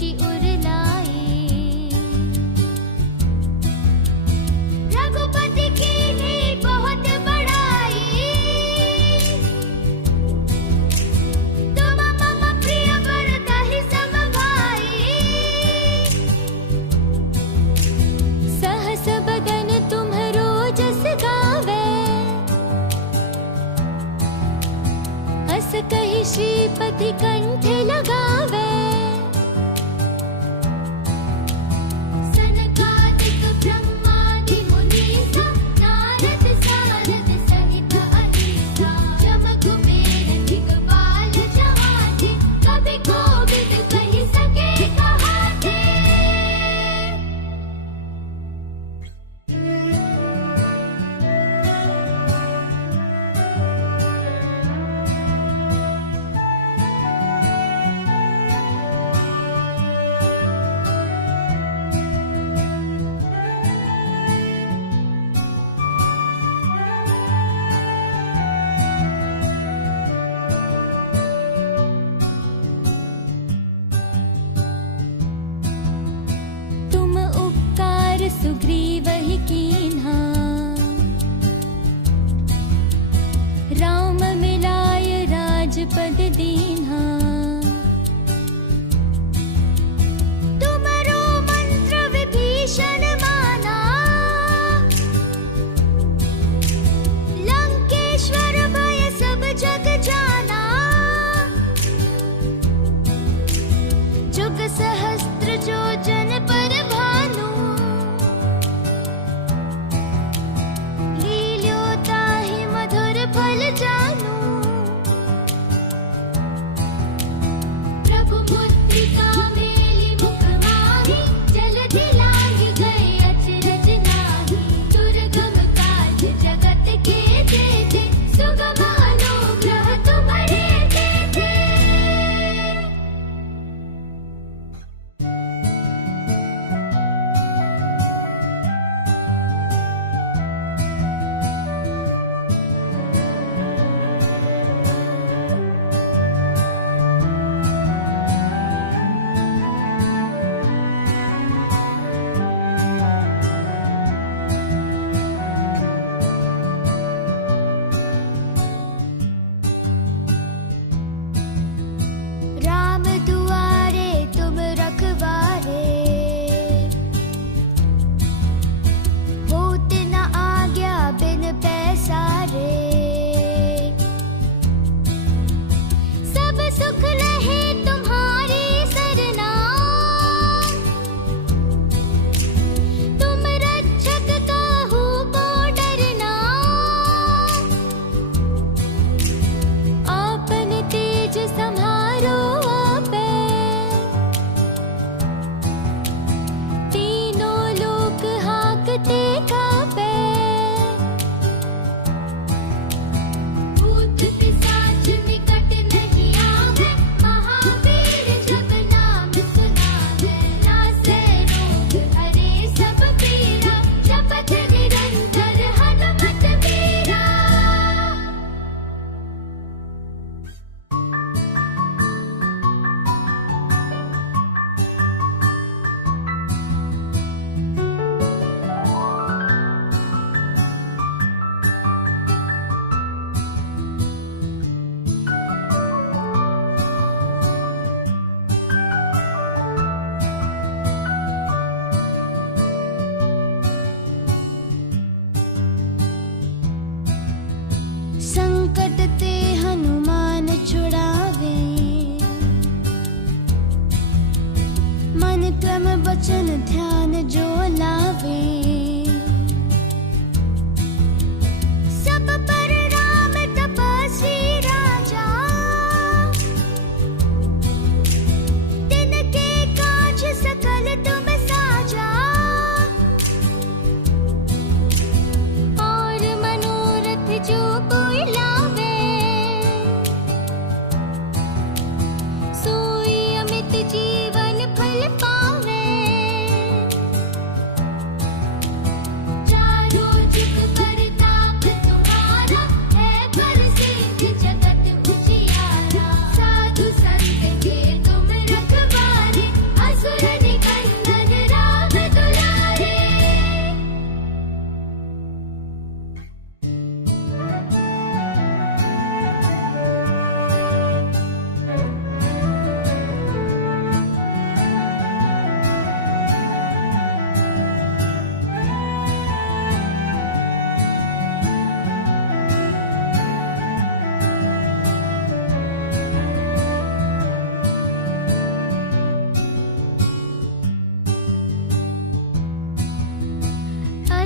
ऋषि उरलाए। रघुपति की ने बहुत बड़ाई, तुम मम प्रिय वरदाहि सम भाई। सहस बदन तुम्हरो जस गावे, हस कहि श्रीपति कंठ लगावे। सनकादिक ब्रह्मादि मुनीसा, नारद सारद सहित अहीसा। जम कुबेर दिगपाल जहाते, कवि कोविद कहि सके कहाते। तुम उपकार सुग्रीव ही कीन्हा, राम मिलाय राजपद दीन्हा। तुमरो मंत्र विभीषण माना, लंकेश्वर भय सब जग जाना। जुग सहस्त्र जो जन पर भानु, लील्यो ताहि मधुर फल जानू। प्रभु मुद्रिका मेलि मुख माहि, जलधि लांघि गए अचरज नाहि। दुर्गम काज जगत के जेते, सुगम अनुग्रह तुम्हरे तेते। राम दुआरे तुम रखवारे, होत न आज्ञा बिन पैसारे। सब सुख रहे तुम्हारी सरना, तुम रक्षक काहू को डरना। आपन तेज सम्हारो आपे, तीनों लोक हांकते कांपे। भूत पिशाच निकट नहीं आवे, महावीर जब नाम सुनावे। नासे रोग हरे सब पीरा, जपत निरंतर हनुमत वीरा। संकट ते हनुमान छुड़ावे, मन क्रम वचन ध्यान जो लावे। सब पर राम तपस्वी राजा, तिनके काज सकल तुम साजा। और मनोरथ जो कोई लावे, सोई अमित जीवन फल पावे।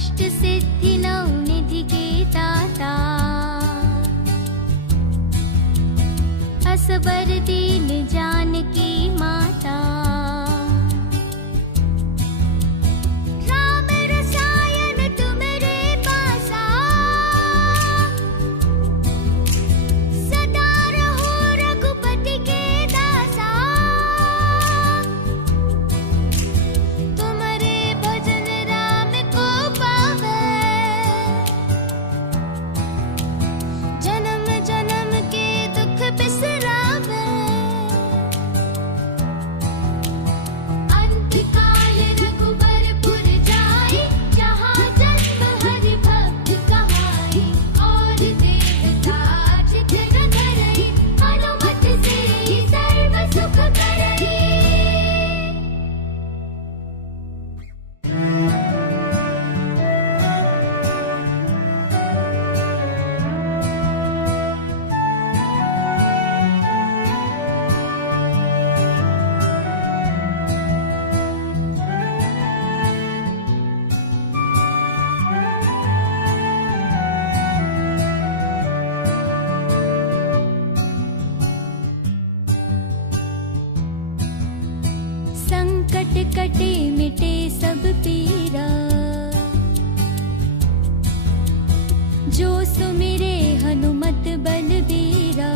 अष्ट सिद्धि नवनिधि के दाता, असबर दीन जानकी माता। राम रसायन तुमरे पासा, सदा रहो रघुपति के दासा। तुम्हारे भजन राम को पावे, जन्म जन्म के दुख बिसरावे। अंत काल रघुबरपुर जाई, जहाँ जन्म हरि भक्त कहाई। और देवता चित न धरई, हनुमत से सर्व सुख करई। संकट कटे मिटे सब पीरा, जो सुमिरे हनुमत बलबीरा।